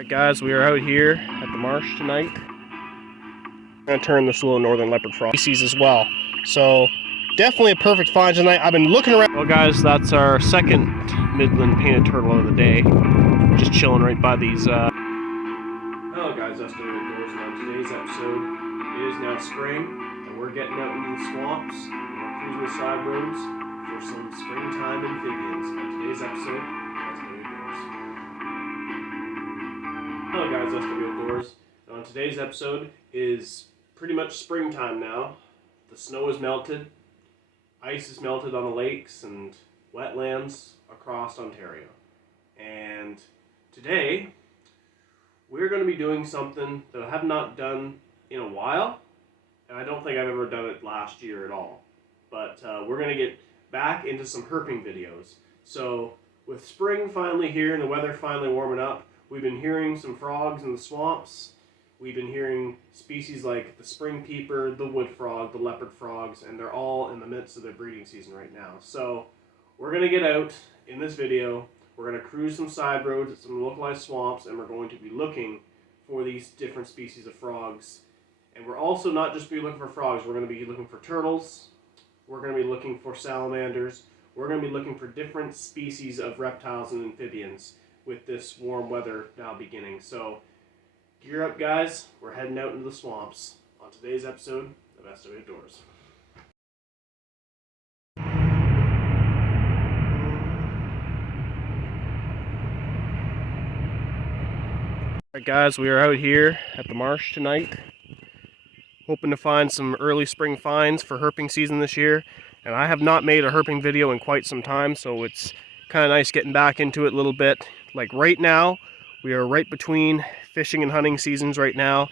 Alright guys, we are out here at the marsh tonight. I'm going to turn this little northern leopard frog species as well. So definitely a perfect find tonight. I've been looking around. Well guys, that's our second Midland painted turtle of the day. Just chilling right by these Hello guys, that's the outdoors, and on today's episode, it is now spring and we're getting out into the swamps and we're cruising the side roads for some springtime amphibians. On today's episode, that's the outdoors. Hello guys, that's the outdoors. And on today's episode is pretty much springtime now. The snow is melted, ice is melted on the lakes and wetlands across Ontario. And today, we're going to be doing something that I have not done in a while, and I don't think I've ever done it last year at all. But we're going to get back into some herping videos. So with spring finally here and the weather finally warming up, we've been hearing some frogs in the swamps. We've been hearing species like the spring peeper, the wood frog, the leopard frogs, and they're all in the midst of their breeding season right now. So we're going to get out in this video. We're going to cruise some side roads at some localized swamps, and we're going to be looking for these different species of frogs. And we're also not just be looking for frogs, we're going to be looking for turtles, we're going to be looking for salamanders, we're going to be looking for different species of reptiles and amphibians with this warm weather now beginning. So gear up guys, we're heading out into the swamps on today's episode of SW Outdoors. Alright guys, we are out here at the marsh tonight, hoping to find some early spring finds for herping season this year. And I have not made a herping video in quite some time, so it's kind of nice getting back into it a little bit. Like right now, we are right between fishing and hunting seasons right now.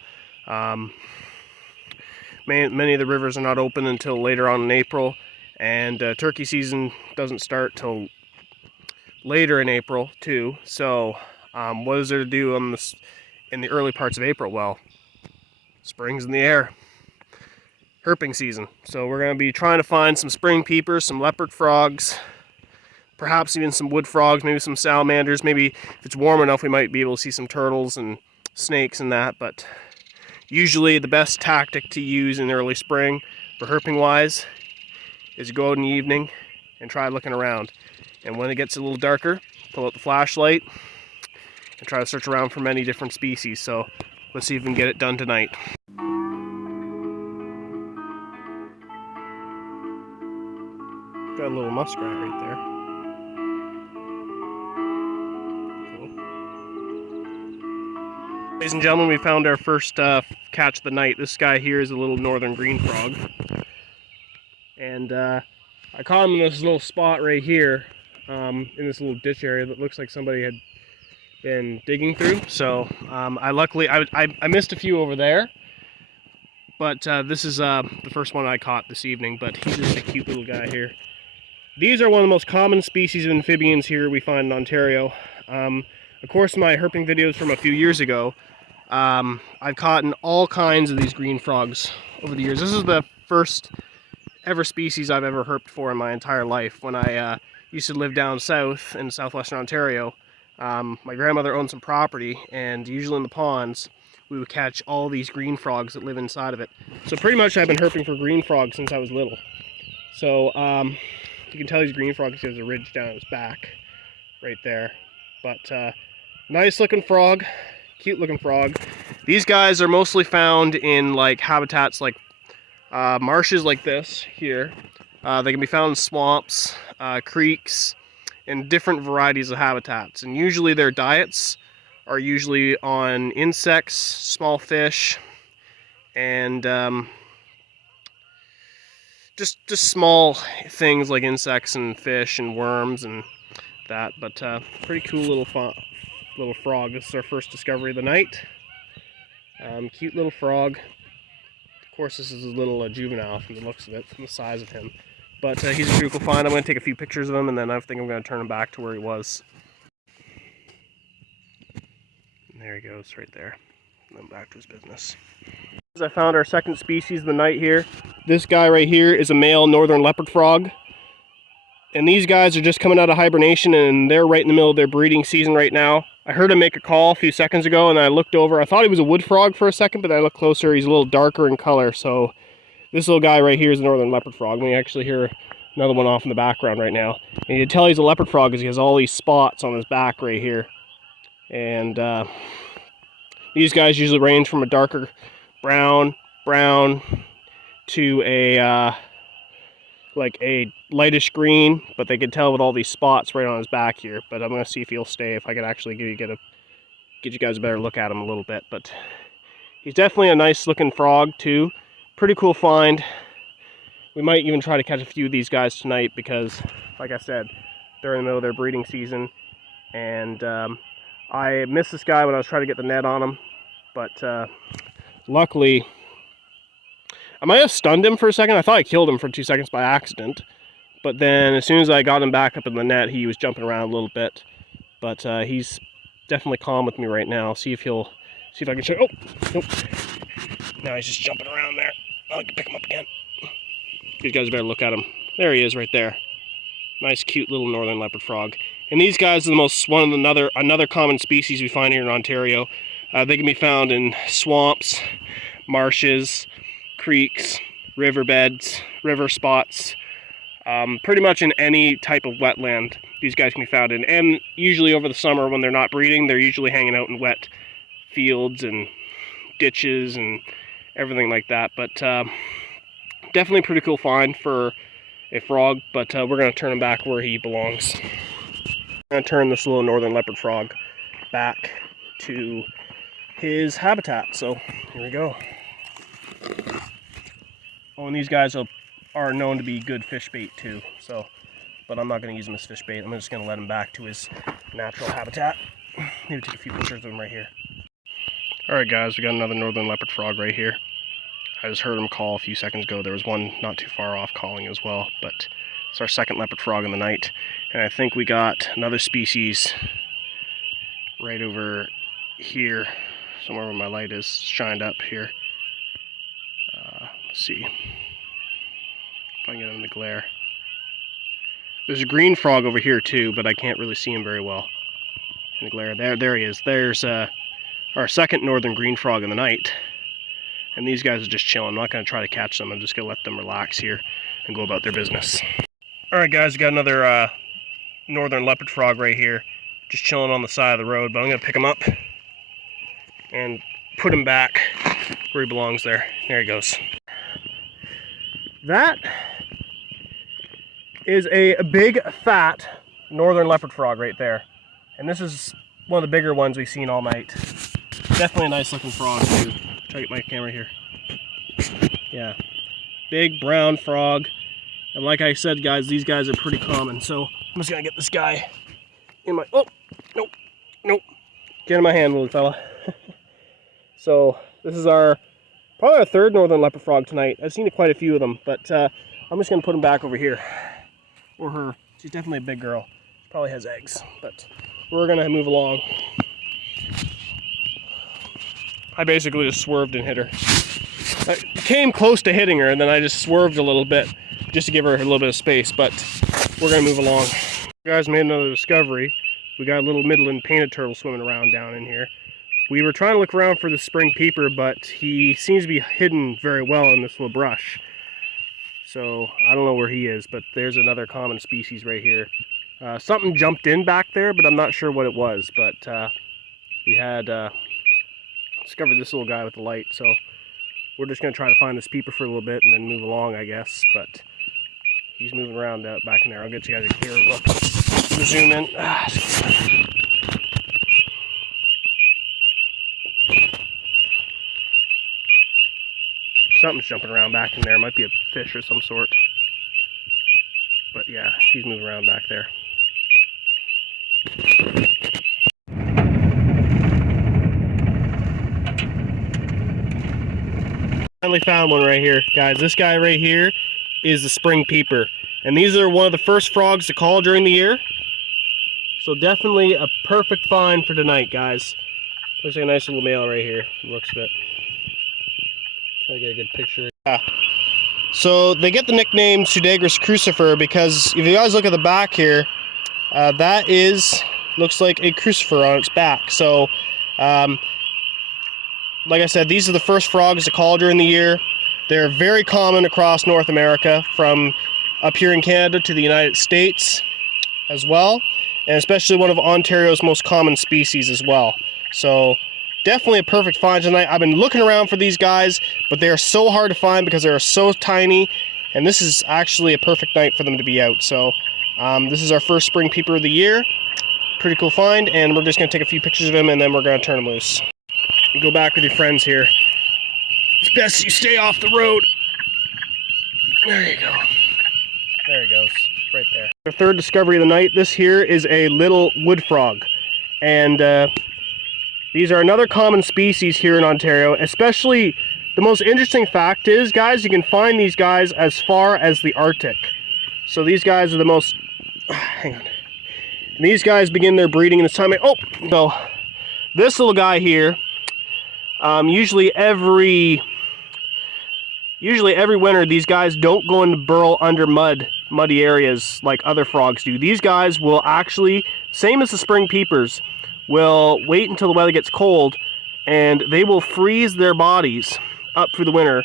Many of the rivers are not open until later on in April, and turkey season doesn't start till later in April too. So what is there to do on this in the early parts of April? Well, spring's in the air. Herping season. So we're going to be trying to find some spring peepers, some leopard frogs, perhaps even some wood frogs, maybe some salamanders. Maybe if it's warm enough we might be able to see some turtles and snakes and that. But usually the best tactic to use in early spring for herping wise is to go out in the evening and try looking around. And when it gets a little darker, pull out the flashlight and try to search around for many different species. So let's see if we can get it done tonight. Got a little muskrat right there. Cool. Ladies and gentlemen, we found our first catch of the night. This guy here is a little northern green frog. And I caught him in this little spot right here, in this little ditch area that looks like somebody had been digging through. So I missed a few over there, but this is the first one I caught this evening. But he's just a cute little guy here. These are one of the most common species of amphibians here we find in Ontario. Of course, my herping videos from a few years ago, I've caught in all kinds of these green frogs over the years. This is the first ever species I've ever herped for in my entire life. When I used to live down south in southwestern Ontario, my grandmother owned some property, and usually in the ponds we would catch all these green frogs that live inside of it. So pretty much I've been herping for green frogs since I was little. So you can tell he's green frog because he has a ridge down his back right there. But nice looking frog, cute looking frog. These guys are mostly found in like habitats like marshes like this here. They can be found in swamps, creeks, and different varieties of habitats. And usually their diets are usually on insects, small fish, and just small things like insects and fish and worms and that. But pretty cool little frog. This is our first discovery of the night. Cute little frog. Of course, this is a little juvenile from the looks of it, from the size of him. But he's a pretty cool find. I'm going to take a few pictures of him, and then I think I'm going to turn him back to where he was. And there he goes, right there. And then back to his business. I found our second species of the night here. This guy right here is a male northern leopard frog. And these guys are just coming out of hibernation, and they're right in the middle of their breeding season right now. I heard him make a call a few seconds ago, and I looked over. I thought he was a wood frog for a second, but then I looked closer. He's a little darker in color. So this little guy right here is a northern leopard frog. We actually hear another one off in the background right now. And you can tell he's a leopard frog because he has all these spots on his back right here. And these guys usually range from a darker brown to a like a lightish green, but they can tell with all these spots right on his back here. But I'm gonna see if he'll stay, if I can actually get you guys a better look at him a little bit. But he's definitely a nice looking frog too. Pretty cool find. We might even try to catch a few of these guys tonight because, like I said, they're in the middle of their breeding season. And I missed this guy when I was trying to get the net on him, but luckily, I might have stunned him for a second. I thought I killed him for 2 seconds by accident, but then as soon as I got him back up in the net, he was jumping around a little bit. But he's definitely calm with me right now. See if I can show. Oh, nope. Now he's just jumping around there. I'll pick him up again. You guys better look at him. There he is, right there. Nice, cute little northern leopard frog. And these guys are another common species we find here in Ontario. They can be found in swamps, marshes, creeks, riverbeds, river spots, pretty much in any type of wetland these guys can be found in. And usually over the summer when they're not breeding, they're usually hanging out in wet fields and ditches and everything like that. But definitely a pretty cool find for a frog, but we're going to turn him back where he belongs. I'm going to turn this little northern leopard frog back to his habitat. So here we go. Oh, and these guys are known to be good fish bait too. So, but I'm not going to use him as fish bait. I'm just going to let him back to his natural habitat. Maybe take a few pictures of him right here. All right, guys, we got another northern leopard frog right here. I just heard him call a few seconds ago. There was one not too far off calling as well, but it's our second leopard frog in the night. And I think we got another species right over here, somewhere where my light is shined up here. Let's see if I can get him in the glare. There's a green frog over here too, but I can't really see him very well in the glare. There he is. There's our second northern green frog in the night. And these guys are just chilling. I'm not going to try to catch them. I'm just going to let them relax here and go about their business. Alright guys, we got another northern leopard frog right here. Just chilling on the side of the road. But I'm going to pick him up and put him back where he belongs there. There he goes. That is a big, fat northern leopard frog right there. And this is one of the bigger ones we've seen all night. Definitely a nice looking frog too. Try to get my camera here. Yeah, big brown frog. And like I said, guys, these guys are pretty common. So I'm just gonna get this guy in my, oh, nope. Get in my hand, little fella. So this is probably our third northern leopard frog tonight. I've seen quite a few of them, but I'm just gonna put him back over here. Or her. She's definitely a big girl. She probably has eggs, but we're gonna move along. I basically just swerved and hit her. I came close to hitting her, and then I just swerved a little bit just to give her a little bit of space, but we're gonna move along. You guys made another discovery. We got a little Midland painted turtle swimming around down in here. We were trying to look around for the spring peeper, but he seems to be hidden very well in this little brush. So I don't know where he is, but there's another common species right here. Something jumped in back there, but I'm not sure what it was. But we had discovered this little guy with the light, so we're just going to try to find this peeper for a little bit and then move along, I guess. But he's moving around out back in there. I'll get you guys a clear look. Zoom in. Something's jumping around back in there. Might be a fish or some sort. But yeah, he's moving around back there. Finally found one right here, guys. This guy right here is the spring peeper. And these are one of the first frogs to call during the year. So definitely a perfect find for tonight, guys. Looks like a nice little male right here. Looks of it. Try to get a good picture. Yeah. So they get the nickname Pseudagris crucifer because if you guys look at the back here, that is looks like a crucifer on its back. So, like I said, these are the first frogs to call during the year. They're very common across North America, from up here in Canada to the United States as well, and especially one of Ontario's most common species as well. So definitely a perfect find tonight. I've been looking around for these guys, but they are so hard to find because they are so tiny, and this is actually a perfect night for them to be out. So this is our first spring peeper of the year. Pretty cool find, and we're just going to take a few pictures of him and then we're going to turn him loose. Go back with your friends here. It's best you stay off the road. There you go. There he goes, right there. The third discovery of the night. This here is a little wood frog, and these are another common species here in Ontario. Especially, the most interesting fact is, guys, you can find these guys as far as the Arctic. So these guys are the most. Hang on. And these guys begin their breeding in this time. Oh, so this little guy here. Usually every winter, these guys don't go and burrow under muddy areas like other frogs do. These guys will actually, same as the spring peepers, will wait until the weather gets cold, and they will freeze their bodies up through the winter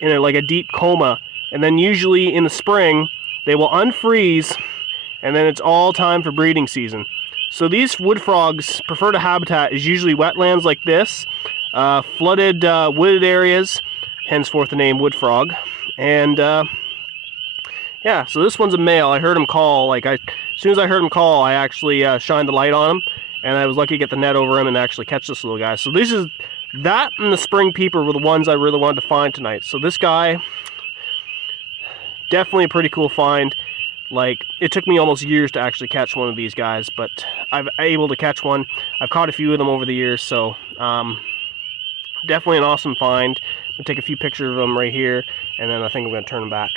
in like a deep coma. And then usually in the spring, they will unfreeze, and then it's all time for breeding season. So these wood frogs' preferred habitat is usually wetlands like this, flooded wooded areas, henceforth the name wood frog. And yeah, so this one's a male. I heard him call. As soon as I heard him call, I actually shined the light on him, and I was lucky to get the net over him and actually catch this little guy. So that and the spring peeper were the ones I really wanted to find tonight. So this guy, definitely a pretty cool find. It took me almost years to actually catch one of these guys, but I've able to catch one. I've caught a few of them over the years, so definitely an awesome find. I'm going to take a few pictures of them right here, and then I think I'm going to turn them back.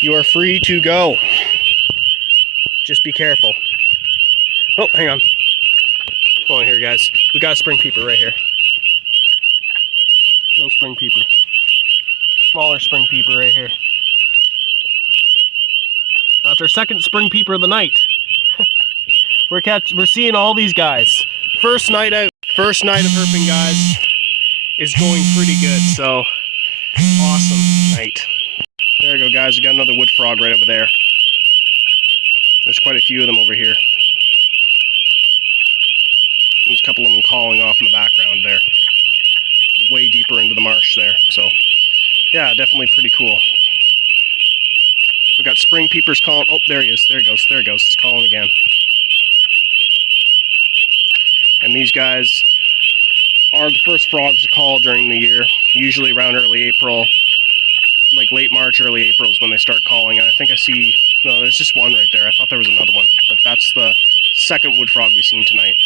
You are free to go. Just be careful. Oh, hang on. Hold on here, guys. We got a spring peeper right here. No spring peeper. Smaller spring peeper right here. That's our second spring peeper of the night. We're seeing all these guys. First night out. First night of herping, guys, is going pretty good. So awesome night. There we go, guys. We got another wood frog right over there. There's quite a few of them over here. There's a couple of them calling off in the background there. Way deeper into the marsh there. So yeah, definitely pretty cool. We got spring peepers calling. Oh, there he is. There he goes. There he goes. It's calling again. And these guys are the first frogs to call during the year. Usually around early April, like late March, early April is when they start calling. And I think I see, no, there's just one right there. I thought there was another one, but that's the second wood frog we've seen tonight.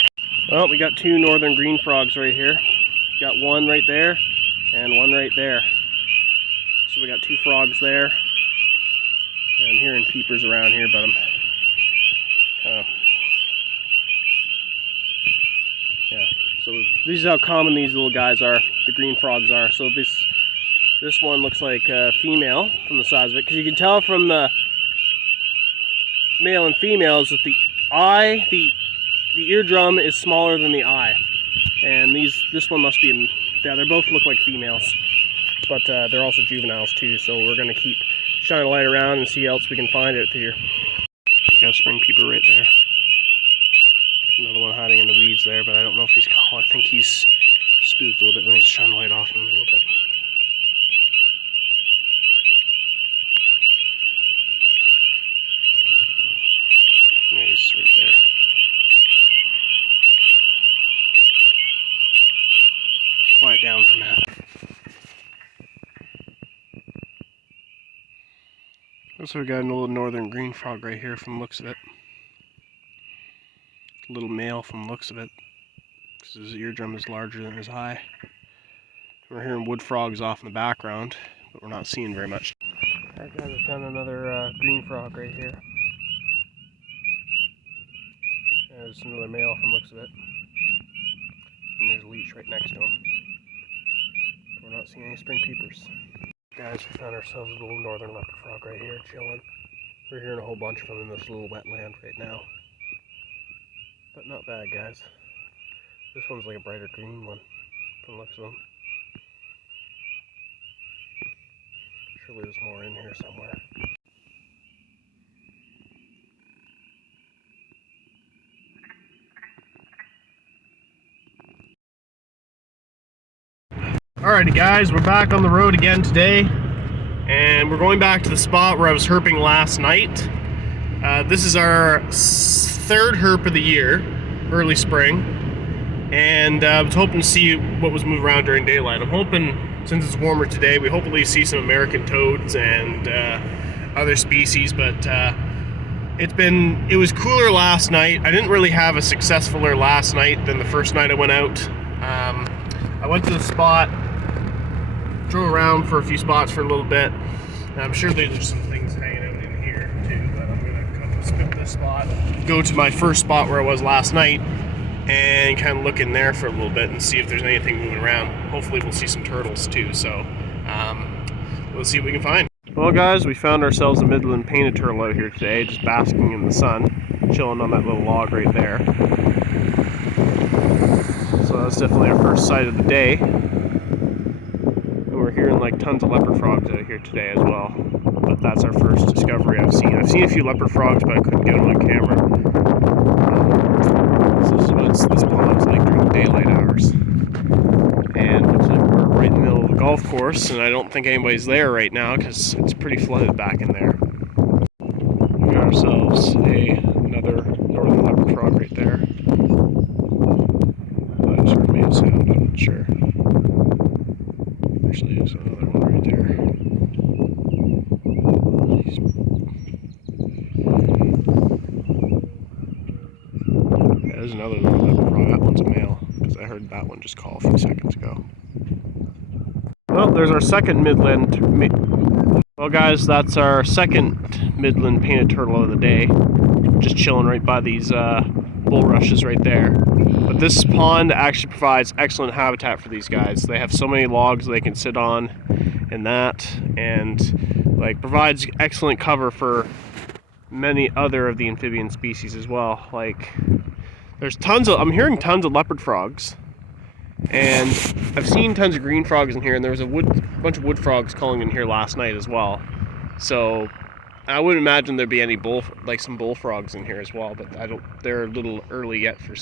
Well, we got two northern green frogs right here. Got one right there and one right there. So we got two frogs there. And I'm hearing peepers around here, but I'm kind of, yeah. So this is how common these little guys are, the green frogs are. So this one looks like a female from the size of it, because you can tell from the male and females that the eye, the eardrum is smaller than the eye. And this one must be, yeah, they both look like females, but they're also juveniles too. So we're gonna keep shining a light around and see what else we can find out here. Got a spring peeper right there. Another one hiding in the weeds there, but I don't know if he's caught. I think he's spooked a little bit. Let me just shine the light off him a little bit. Yeah, he's right there. Quiet down for a minute. Also, we got a little northern green frog right here from the looks of it. A little male from the looks of it, because his eardrum is larger than his eye. We're hearing wood frogs off in the background, but we're not seeing very much. Alright guys, I found another green frog right here. There's another male from the looks of it. And there's a leech right next to him. But we're not seeing any spring peepers. Guys, we found ourselves a little northern leopard frog right here chilling. We're hearing a whole bunch of them in this little wetland right now. but not bad, guys. This one's like a brighter green one from the looks of them. Surely there's more in here somewhere. Alrighty guys, we're back on the road again today, and we're going back to the spot where I was herping last night. This is our third herp of the year, early spring, and I was hoping to see what was moving around during daylight. I'm hoping, since it's warmer today, we hopefully see some American toads and other species, but it was cooler last night. I didn't really have a successfuler last night than the first night I went out. I went to the spot, drove around for a few spots for a little bit, and I'm sure there's some things hanging out in here too, but I'm gonna come skip this spot, go to my first spot where I was last night, and kind of look in there for a little bit and see if there's anything moving around. Hopefully we'll see some turtles too, so we'll see what we can find. Well guys, we found ourselves a Midland painted turtle out here today, just basking in the sun, chilling on that little log right there. So that's definitely our first sight of the day. And we're hearing like tons of leopard frogs out here today as well. But that's our first discovery I've seen. I've seen a few leopard frogs, but I couldn't get them on camera. So this is what this pond's like during the daylight hours. And looks like we're right in the middle of the golf course, and I don't think anybody's there right now because it's pretty flooded back in there. We got ourselves another northern leopard frog right there. I just heard made a sound, I'm not sure. Actually, there's another one right there. Yeah, there's another northern leopard frog. That one's a male, because I heard that one just call a few seconds ago. Well, there's our second Midland. Well, guys, that's our second Midland painted turtle of the day. Just chilling right by these bulrushes right there. But this pond actually provides excellent habitat for these guys. They have so many logs they can sit on and like provides excellent cover for many other of the amphibian species as well. Like there's I'm hearing tons of leopard frogs, and I've seen tons of green frogs in here, and there was a bunch of wood frogs calling in here last night as well. So I wouldn't imagine there'd be any some bullfrogs in here as well, but they're a little early yet for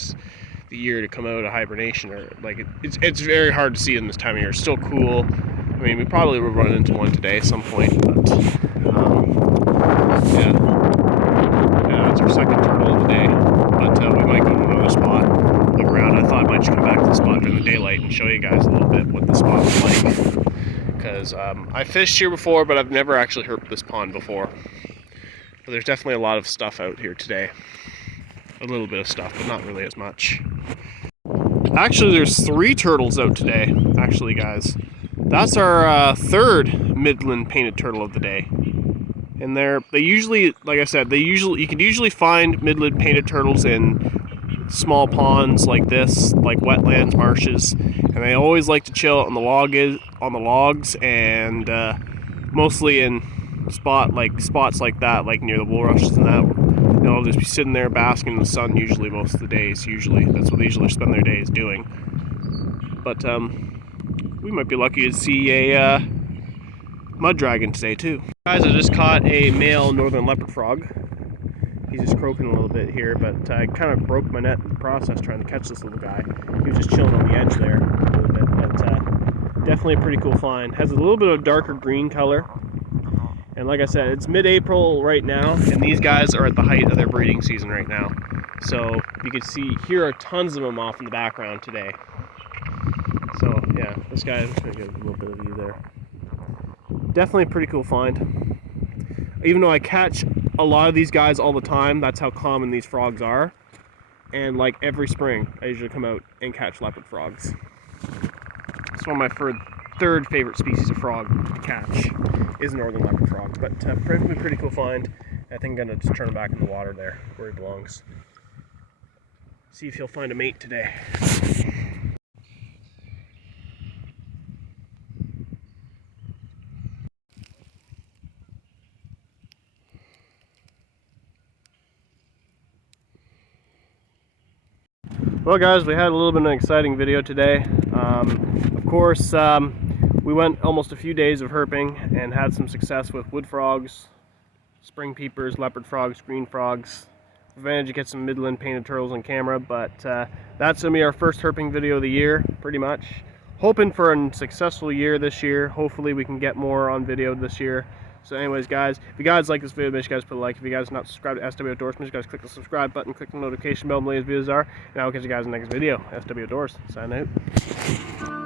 the year to come out of hibernation, or like it's very hard to see in this time of year. It's still cool. I mean, we probably will run into one today at some point, but yeah, that's our second turtle of the day. But we might go to another spot, look around. I thought I might just come back to the spot during the daylight and show you guys a little bit what the spot was like, because I fished here before, but I've never actually herped this pond before. But there's definitely a lot of stuff out here today. A little bit of stuff, but not really as much. Actually, there's 3 turtles out today, actually, guys. That's our third Midland painted turtle of the day. And they usually, like I said, you can usually find Midland painted turtles in small ponds like this, like wetlands, marshes, and they always like to chill on the logs, and mostly in spots like that, like near the bulrushes and that. They'll just be sitting there basking in the sun usually most of the days. Usually, that's what they usually spend their days doing. But we might be lucky to see a mud dragon today too. Guys, I just caught a male northern leopard frog. He's just croaking a little bit here, but I kind of broke my net in the process trying to catch this little guy. He was just chilling on the edge there a little bit, but definitely a pretty cool find. Has a little bit of darker green color. And like I said, it's mid-April right now, and these guys are at the height of their breeding season right now. So you can see, here are tons of them off in the background today. So yeah, this guy, I'm going to get a little bit of view there. Definitely a pretty cool find. Even though I catch a lot of these guys all the time, that's how common these frogs are. And like every spring, I usually come out and catch leopard frogs. It's one of my third favorite species of frog to catch is northern leopard frogs, but pretty cool find. I think I'm gonna just turn him back in the water there where he belongs. See if he'll find a mate today. Well guys, we had a little bit of an exciting video today. Of course, we went almost a few days of herping and had some success with wood frogs, spring peepers, leopard frogs, green frogs. We managed to get some midland painted turtles on camera, but that's going to be our first herping video of the year, pretty much. Hoping for a successful year this year. Hopefully we can get more on video this year. So anyways guys, if you guys like this video, make sure you guys put a like. If you guys are not subscribed to SW Outdoors, make sure you guys click the subscribe button, click the notification bell when the latest videos are, and I will catch you guys in the next video. SW Outdoors, sign out.